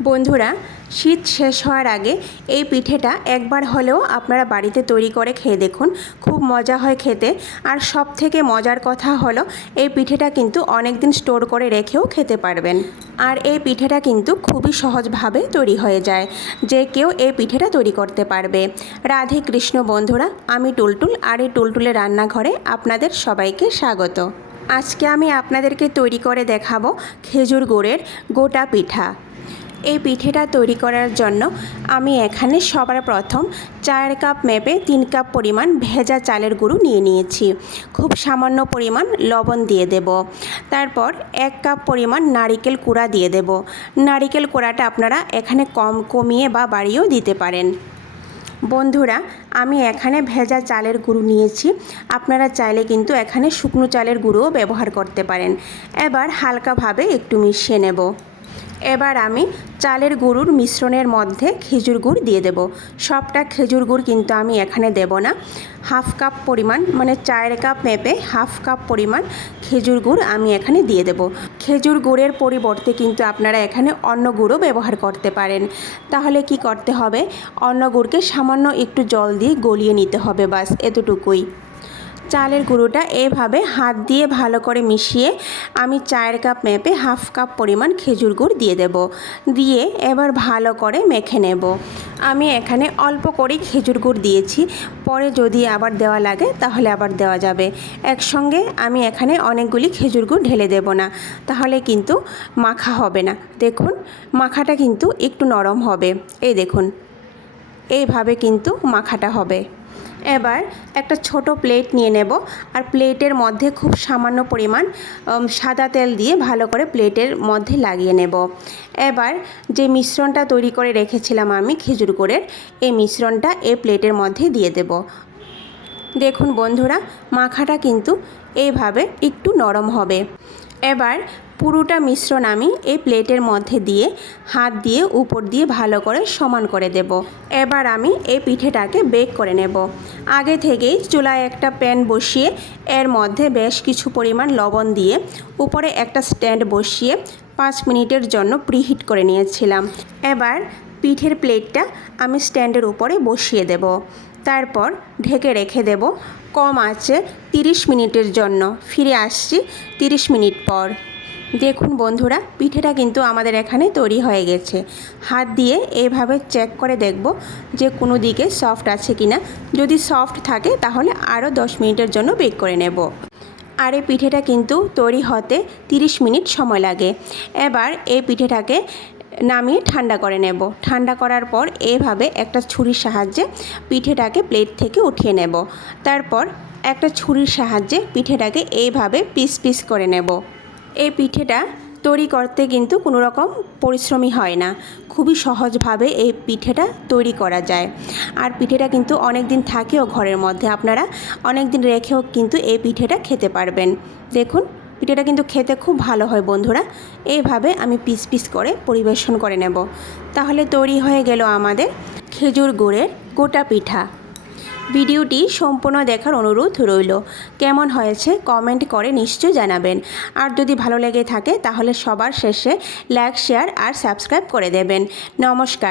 বন্ধুরা, শীত শেষ হওয়ার আগে এই পিঠেটা একবার হলেও আপনারা বাড়িতে তৈরি করে খেয়ে দেখুন। খুব মজা হয় খেতে। আর সব থেকে মজার কথা হলো এই পিঠেটা কিন্তু অনেক দিন স্টোর করে রেখেও খেতে পারবেন। আর এই পিঠেটা কিন্তু খুবই সহজভাবে তৈরি হয়ে যায়, যে কেউ এই পিঠেটা তৈরি করতে পারবে। রাধে কৃষ্ণ বন্ধুরা, আমি টুলটুল, আর এই টুলটুলের রান্নাঘরে আপনাদের সবাইকে স্বাগত। আজকে আমি আপনাদেরকে তৈরি করে দেখাবো খেজুর গুড়ের গোটা পিঠা। এই পিঠেটা তৈরি করার জন্য আমি এখানে সবার প্রথম 4 কাপ মেপে 3 কাপ পরিমাণ ভেজা চালের গুঁড়ো নিয়ে নিয়েছি। খুব সামান্য পরিমাণ লবণ দিয়ে দেব। তারপর 1 কাপ পরিমাণ নারিকেল কুড়া দিয়ে দেব। নারিকেল কুড়াটা আপনারা এখানে কমিয়ে বা বাড়িয়েও দিতে পারেন। বন্ধুরা, আমি এখানে ভেজা চালের গুঁড়ো নিয়েছি। আপনারা চাইলে কিন্তু এখানে শুকনো চালের গুঁড়োও ব্যবহার করতে পারেন। এবার হালকাভাবে একটু মিশিয়ে নেব। এবার আমি চালের গুঁড়োর মিশ্রণের মধ্যে খেজুর গুড় দিয়ে দেব। সবটা খেজুর গুড় কিন্তু আমি এখানে দেব না। হাফ কাপ পরিমাণ, মানে 4 কাপ মেপে হাফ কাপ পরিমাণ খেজুর গুড় আমি এখানে দিয়ে দেব। খেজুর গুড়ের পরিবর্তে কিন্তু আপনারা এখানে অন্য গুঁড়ও ব্যবহার করতে পারেন। তাহলে কি করতে হবে, অন্য গুড়কে সামান্য একটু জল দিয়ে গলিয়ে নিতে হবে, বাস এতটুকুই। চালের গুঁড়োটা এইভাবে হাত দিয়ে ভালো করে মিশিয়ে আমি 4 কাপ মেপে হাফ কাপ পরিমাণ খেজুর গুড় দিয়ে দেব। দিয়ে এবার ভালো করে মেখে নেব। আমি এখানে অল্প করেই খেজুর গুড় দিয়েছি, পরে যদি আবার দেওয়া লাগে তাহলে আবার দেওয়া যাবে। একসঙ্গে আমি এখানে অনেকগুলি খেজুর গুড় ঢেলে দেব না, তাহলে কিন্তু মাখা হবে না। দেখুন, মাখাটা কিন্তু একটু নরম হবে। এই দেখুন, এইভাবে কিন্তু মাখাটা হবে। এবার একটা ছোট প্লেট নিয়ে নেব, আর প্লেটের মধ্যে খুব সামান্য পরিমাণ সাদা তেল দিয়ে ভালো করে প্লেটের মধ্যে লাগিয়ে নেব। এবার যে মিশ্রণটা তৈরি করে রেখেছিলাম আমি খেজুর গুড়ের, এই মিশ্রণটা এই প্লেটের মধ্যে দিয়ে দেব। দেখুন বন্ধুরা, মাখাটা কিন্তু এইভাবে একটু নরম হবে। এবার পুরোটা মিশ্রণ আমি এই প্লেটের মধ্যে দিয়ে হাত দিয়ে উপর দিয়ে ভালো করে সমান করে দেব। এবার আমি এই পিঠেটাকে বেক করে নেব। আগে থেকেই চুলায় একটা প্যান বসিয়ে এর মধ্যে বেশ কিছু পরিমাণ লবণ দিয়ে উপরে একটা স্ট্যান্ড বসিয়ে 5 মিনিটের জন্য প্রিহিট করে নিয়েছিলাম। এবার পিঠের প্লেটটা আমি স্ট্যান্ডের উপরে বসিয়ে দেব। তারপর ঢেকে রেখে দেব কম আঁচে 30 মিনিটের জন্য। ফিরে আসছি 30 মিনিট পর। দেখুন বন্ধুরা, পিঠেটা কিন্তু আমাদের এখানে তৈরি হয়ে গেছে। হাত দিয়ে এইভাবে চেক করে দেখব যে কোনো দিকে সফট আছে কিনা। যদি সফট থাকে তাহলে আরও 10 মিনিটের জন্য বেক করে নেব। আর এই পিঠেটা কিন্তু তৈরি হতে 30 মিনিট সময় লাগে। এবার এই পিঠেটাকে নামিয়ে ঠান্ডা করে নেব। ঠান্ডা করার পর এইভাবে একটা ছুরির সাহায্যে পিঠেটাকে প্লেট থেকে উঠিয়ে নেব। তারপর একটা ছুরির সাহায্যে পিঠেটাকে এইভাবে পিস পিস করে নেব। এই পিঠেটা তৈরি করতে কিন্তু কোনো রকম পরিশ্রমী হয় না। খুবই সহজভাবে এই পিঠেটা তৈরি করা যায়। আর পিঠেটা কিন্তু অনেক দিন থাকেও ঘরের মধ্যে। আপনারা অনেক দিন রেখেও কিন্তু এই পিঠেটা খেতে পারবেন। দেখুন, পিঠেটা কিন্তু খেতে খুব ভালো হয় বন্ধুরা। এইভাবে আমি পিস পিস করে পরিবেশন করে নেব। তাহলে তৈরি হয়ে গেল আমাদের খেজুর গুড়ের গোটা পিঠা। ভিডিওটি সম্পূর্ণ দেখার অনুরোধ রইল। কেমন হয়েছে কমেন্ট করে নিশ্চয়ই জানাবেন। আর যদি ভালো লেগে থাকে তাহলে সবার শেষে লাইক, শেয়ার আর সাবস্ক্রাইব করে দেবেন। নমস্কার।